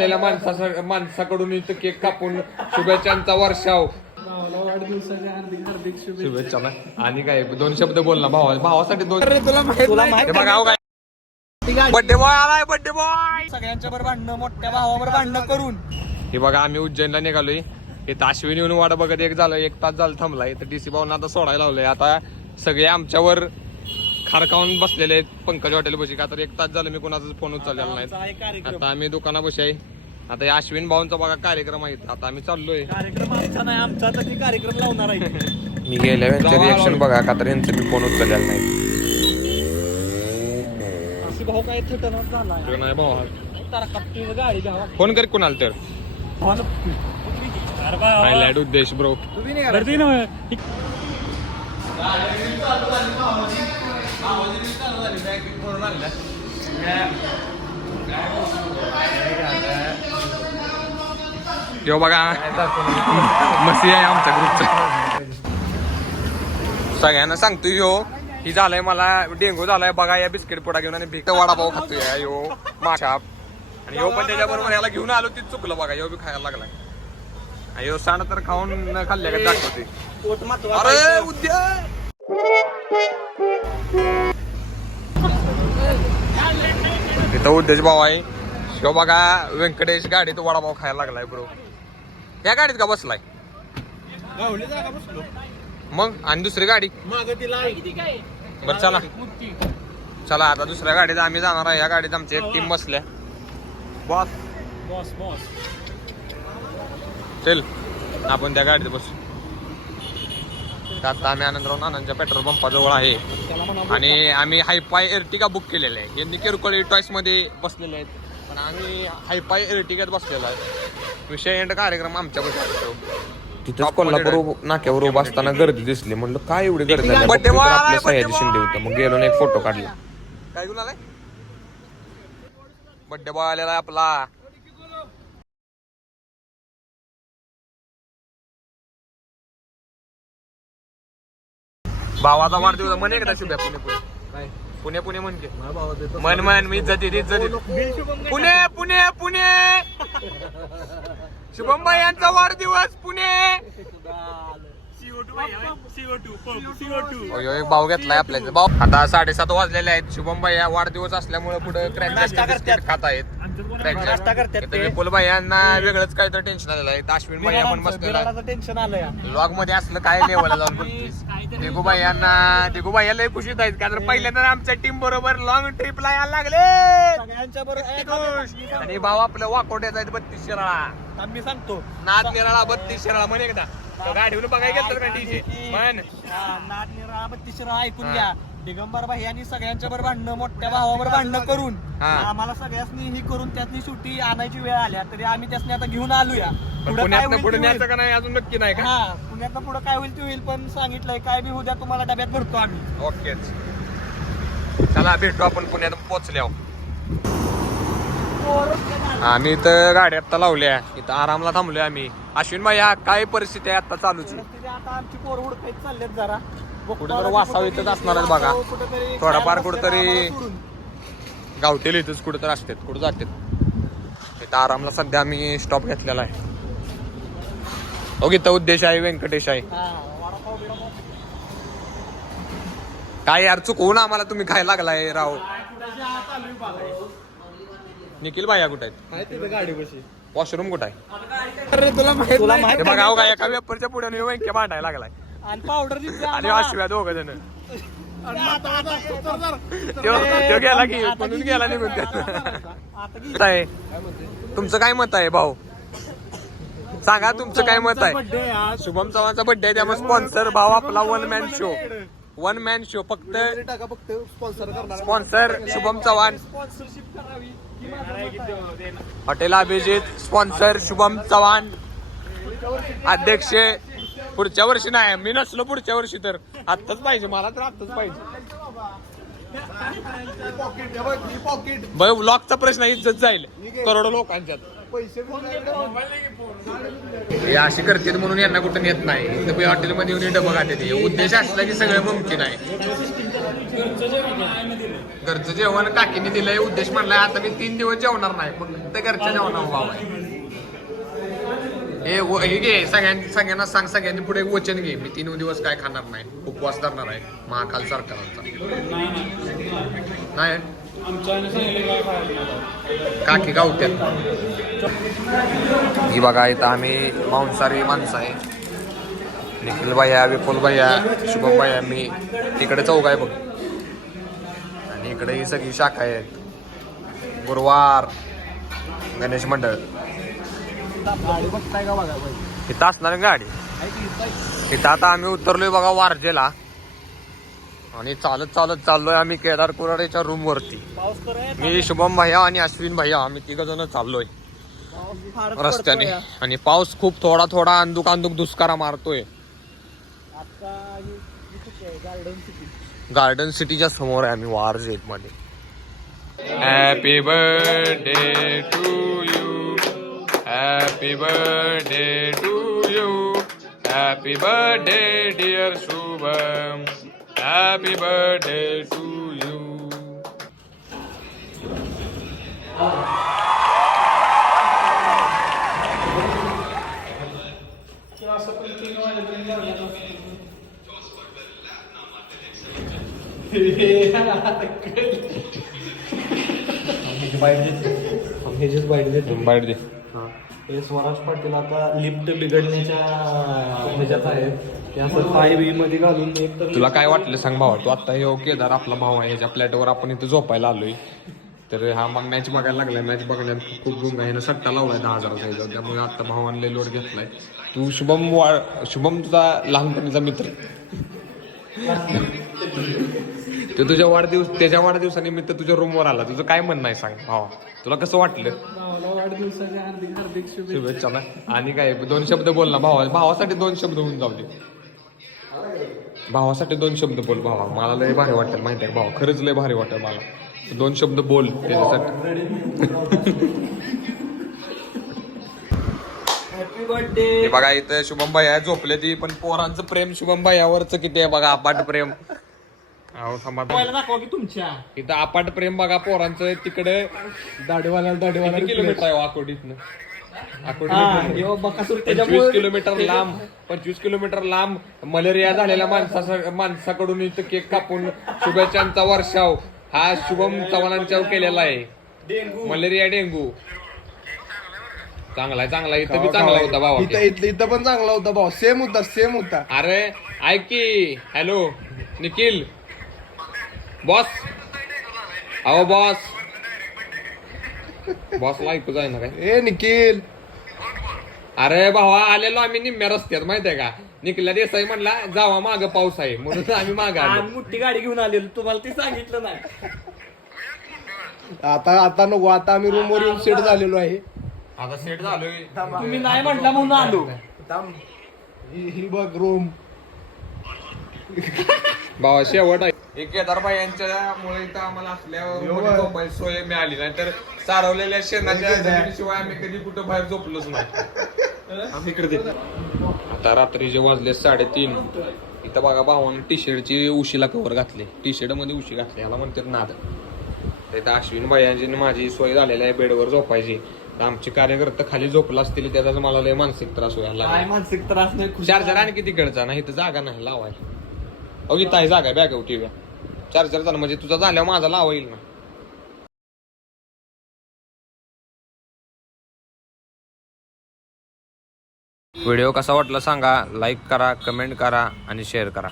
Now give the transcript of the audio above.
आपल्याला माणसा माणसाकडून इथं केक कापून शुभेच्छांचा वर्षाव. भावाला वाढदिवसाच्या हार्दिक हार्दिक शुभेच्छा. आणि काय दोन शब्द बोल ना भावा भावासाठी दोन तुला माहीत तुला नाही. माहीत हे बघा काय? बड्डे बॉय आलाय बड्डे बॉय! सगळ्यांच्या बरोबर भांडणं मोठ्या भावावर भांडणं करून. हे बघा आम्ही उज्जैनला निघालोय. इथं अश्विन येऊन वाट बघत एक झालं एक तास झालं थांबलाय. तर डीसी भाऊन आता सोडायला लावलंय. आता सगळे आमच्यावर खारकावून बसलेले आहेत. पंकज हॉटेल बशी का तर एक तास झालं मी कोणाचाच फोन उचललेला नाही. कार्यक्रम. आता आम्ही दुकानापाशी आहे. आता या अश्विन भाऊंचा बघा कार्यक्रम आहे. आता आम्ही चाललोय. कार्यक्रम आमचा नाही? आमचा तर ती कार्यक्रम लावणार आहे. मी गेल्या रिएक्शन बघा. का तर यांचं मी फोन उचललेला नाही. अशी भाऊ काय थेटरच झाला तो नाही भावा तर कप्पी गाडी घ्यावा. फोन कर कुणाला तर. हायलाइट उद्देश ब्रो. गर्दी ना यो बघा. मसी आहे आमच्या ग्रुपचा. सगळ्यांना सांगतोय यो ही झालंय मला डेंगू झालाय बघा या बिस्किट पुडा घेऊन आणि भिक. वडापाव खातोय यो माशाप आणि यो पण त्याच्याबरोबर याला घेऊन आलो ती चुकलं बघा यो बी खायला लागलाय. आणि यो सांड तर खाऊन न खाल्ल्या का दाखवते अरे उद्या. इथं उद्देश भाऊ आहे. शिव बघा व्यंकटेश गाडीत वडापाव खायला लागलाय ब्रो या गाडीत का बसलाय? गावली जागा बसलो. मग? आणि दुसरी गाडी? बरं चला. चला आता दुसऱ्या गाडीत आम्ही जाणार आहे. या गाडीत आमची एक टीम बसल्या. बॉस बॉस बॉस चल. आपण त्या गाडीत बसू. तर आता आम्ही आनंदराव नानांच्या पेट्रोल पंपाजवळ आहे. आणि आम्ही हायपाय एर्टिका बुक केलेलं आहे. यांनी किरकोळ टॉईसमध्ये बसलेले आहेत. पण आम्ही हायपाय एर्टिकात बसलेलो आहे. विषय एंड कार्यक्रम आमच्या असतो तिथं कोल्हापूर नाक्यावर उभं असताना गर्दी दिसली. म्हणलं काय एवढी गर्दी झाली? बघतोय तर आपलं सह्याद्री शिंदे होतं. मग गेलो एक फोटो काढला. काय आलाय बड्डे बॉय आलेला आपला भावाचा वाढदिवस म्हणे एकदा शुभ्या पुणे पुणे. पुणे पुणे म्हणजे मन मन मी देत इज्जत देत. पुणे पुणे पुणे. शुभम भाई यांचा वाढदिवस पुणे. एक भाव घेतलाय आपल्याचा. भाऊ आता साडेसात वाजलेले आहेत. शुभम भाई वाढदिवस असल्यामुळे पुढे क्रॅक. खात आहेत नाश्ता करतात ते. विपुल भाई यांना वेगळंच काहीतरी टेन्शन आलेलं आहे. अश्विन भाई आपण बसलेला. बिराडाचं टेन्शन आलंय. लॉगमध्ये असलं काय लेवलला जाऊन बघतीस दिगूबाई यांना दिगूबाई याला खुशीत आहेत का तर पहिल्यांदा आमच्या टीम बरोबर लॉंग ट्रिपला यायला लागले. सगळ्यांच्या बरोबर खुश. आणि भाऊ आपलं वाकोड्यात आहेत बत्तीस शिराळा. मी सांगतो. नाद निराळा बत्तीस शिराळा म्हणे एकदा. तो गाडीवर बघायला गेलं का म्हण. शिरा ऐकून घ्या. दिगंबर भाई यांनी सगळ्यांच्या बरोबर भांडणं मोठ्या भावावर भांडणं करून हा. आम्हाला सगळ्यांनी ही करून त्यातली सुट्टी आणायची वेळ आल्या तरी आम्ही त्यासनी आता घेऊन आलोया. पुढं काय पुण्यात होईल पुढे ते न्यायचं होईल. का नाही अजून नक्की नाही का? हा पुण्यात पुढं काय होईल ते होईल पण सांगितलंय काय बी उद्या तुम्हाला डब्यात भरतो आम्ही. ओकेच चला भेटू आपण पुण्यात पोहोचल्यावर आम्ही इथं गाडी आता लावल्या. इथं आरामला थांबलोय आम्ही. अश्विन भाई काय परिस्थिती आहे आता चालूची? आता आमची पोर उडकायत चाललेत जरा. कुठेतरी वासावीतच असणार आहेत बघा. कुठेतरी थोडाफार काय कुठेतरी-. गावतेल इथंच कुठं तर असतात. कुठं जातात? इथं आरामला सध्या आम्ही स्टॉप घेतलेला आहे. ओके तर उद्देश आहे व्यंकटेश आहे. हा. काय यार चुकवून आम्हाला तुम्ही खायला लागलाय राव. निखिल भाई कुठं आहेत? वॉशरूम कुठं आहे? अरे तुला माहीत बघा हो एका वेपरच्या पुढे व्यंक्या भांडायला लागलाय. आणि पावडर आणि वाशिव्या दोघ जण तो गेला की म्हणून गेला निघून आहे? तुमचं काय मत आहे भाऊ सांगा तुमचं काय मत आहे बर्थडे आहे आज शुभम चव्हाणचा बर्थडे आहे त्यामुळे स्पॉन्सर भाव आपला one man show one man show फक्त स्पॉन्सर करणार स्पॉन्सर शुभम चव्हाण स्पॉन्सरशिप करावी ही माझं मत आहे. हॉटेल अभिजित स्पॉन्सर शुभम चव्हाण अध्यक्ष पुढच्या वर्षी नाही मी नसलो पुढच्या वर्षी तर. आत्ताच पाहिजे मला तर आत्ताच पाहिजे. बघ, ब्लॉकचा प्रश्न इज्जत जाईल. करोडो लोकांच्यात. पैसे हे अशी करते म्हणून यांना कुठं नेत नाही. इथं हॉटेलमध्ये येऊन डबा खाते उद्देश असला की सगळं मुमकिन आहे. घरचं जेवण काकीने दिलंय उद्देश म्हणलाय आता मी तीन दिवस जेवणार नाही. मग ते घरच्या जेवणावर बाबा हे व- हे घे सगळ्यांनी सगळ्यांना सांग सगळ्यांनी पुढे एक वचन घे. मी तीन दिवस काय खाणार नाही. उपवास धरणार आहे. महाकाल सरकारांचा. नाही? काकी गावत्यात ही बघा इथं आम्ही मांसाहारी माणसं आहे. निखिल भैया विपुल भैया शुभम भैया मी तिकडे चौक आहे बघ. आणि इकडे ही सगळी शाखा आहेत. गुरुवार गणेश मंडळ. गाडी बघताय का बघा इथं असणार गाडी. इथं आता आम्ही उतरलोय बघा वारजेला. आणि चालत चालत चाललोय आम्ही केदार कोराडेच्या रूम वरती. मी शुभम भैया आणि अश्विन भैया आम्ही तिघ जण चाललोय. रस्त्याने. आणि पाऊस खूप थोडा थोडा अंदुक अंदुक दुष्कारा मारतोय. गार्डन गार्डन सिटीच्या समोर आहे आम्ही वारजेत मध्ये happy birthday to you happy birthday to you happy birthday dear Shubham happy birthday to you bite दे हे स्वराज पाटील आता लिफ्ट बिघडण्याच्या ह्याच्यात आहेत. ते असं पाय बी मध्ये घालून एक तर तुला काय वाटलं सांग भावा? तू आता हे केदार आपला भाऊ आहे. ह्याच्या फ्लॅटवर आपण इथे झोपायला आलोय. तर हा मग मॅच बघायला लागलाय. मॅच बघण्यात खूप गुंग आहे. ना सट्टा लावलाय दहा हजाराचा ह्याच्यावर त्यामुळे आता भावाने लोड घेतलाय. तू शुभम वा शुभम तुझा लहानपणीचा मित्र. तो तुझ्या वाढदिवस त्याच्या वाढदिवसानिमित्त तुझ्या रूमवर आला. तुझं काय म्हणणं आहे सांग भावा? तुला कसं वाटलं? वाढदिवसाच्या हार्दिक हार्दिक शुभेच्छा. आणि काय दोन शब्द बोल ना भावा. भावासाठी दोन शब्द होऊन जाऊ दे. भावासाठी दोन शब्द बोल भावा. मला लय भारी वाटेल माहिती आहे भावा? खरंच लय भारी वाटेल मला. दोन शब्द बोल त्याच्यासाठी. हॅपी बर्थडे हे बघा इथं शुभम भैया झोपले ती पण पोरांचं प्रेम शुभम भैयावरच किती आहे बघा अपाट प्रेम. अहो समाधान दाखवा की तुमच्या. इथं अपाट प्रेम बघा पोरांचं. तिकडे दाढीवाला किती किलोमीटर आहे अकोटीतनं हा अकोटी यो बकासूर पंचवीस किलोमीटर लांब पंचवीस किलोमीटर लांब मलेरिया झालेल्या माणसा माणसाकडून इथं केक कापून शुभेच्छांचा वर्षाव. हा शुभम चव्हाणांच्या केलेला आहे. Malaria dengue. चांगला आहे चांगला आहे. इथं बी चांगला होता भावा. इथं इथं इथं पण चांगला होता भाऊ सेम होता सेम होता. अरे ऐक की. हॅलो निखिल. बॉस. अहो बॉस. बॉसला ऐकू जाय ना काय? ए निखिल. अरे भावा आलेलो आम्ही निम्म्या रस्त्यात माहितीये का? निखिलला देसाई म्हणला जावा माग पाऊस आहे. म्हणून आम्ही माग आलो. आम्ही मोठी गाडी घेऊन आलेलो. तुम्हाला ते सांगितलं नाही. आता आता नको आता आम्ही रूम वर येऊन सेट झालेलो आहे. आता सेट झालोय. तुम्ही नाही म्हटलं म्हणून आलो. ही ही बघ रूम भावा शेवट हे केदारबाई यांच्यामुळे इथं आम्हाला असल्या झोपायची सोय मिळाली नाही. तर सारवलेल्या शेणाच्या जमिनीशिवाय आम्ही कधी कुठं बाहेर झोपलोच नाही. आम्ही इकडे आता रात्री जे वाजले साडेतीन इथं बघा भावानं टी शर्टची उशीला कव्हर घातले. टी शर्टमध्ये उशी घातली. याला म्हणतात नाद. इथं अश्विन आणि माझी सोय झालेली आहे बेडवर झोपायची. तर आमचे कार्यकर्ते खाली झोपला असतील त्याचा मला लय मानसिक त्रास व्हायला मानसिक त्रास नाही चार्जर आणखी तिकडचा. नाही इथं जागा नाही लावायला. अहो इथं आहे जागा बॅग होती चार चार झालं म्हणजे तुझा झाल्यावर माझा लावा येईल ना. व्हिडिओ कसा वाटला सांगा लाईक करा कमेंट करा आणि शेअर करा.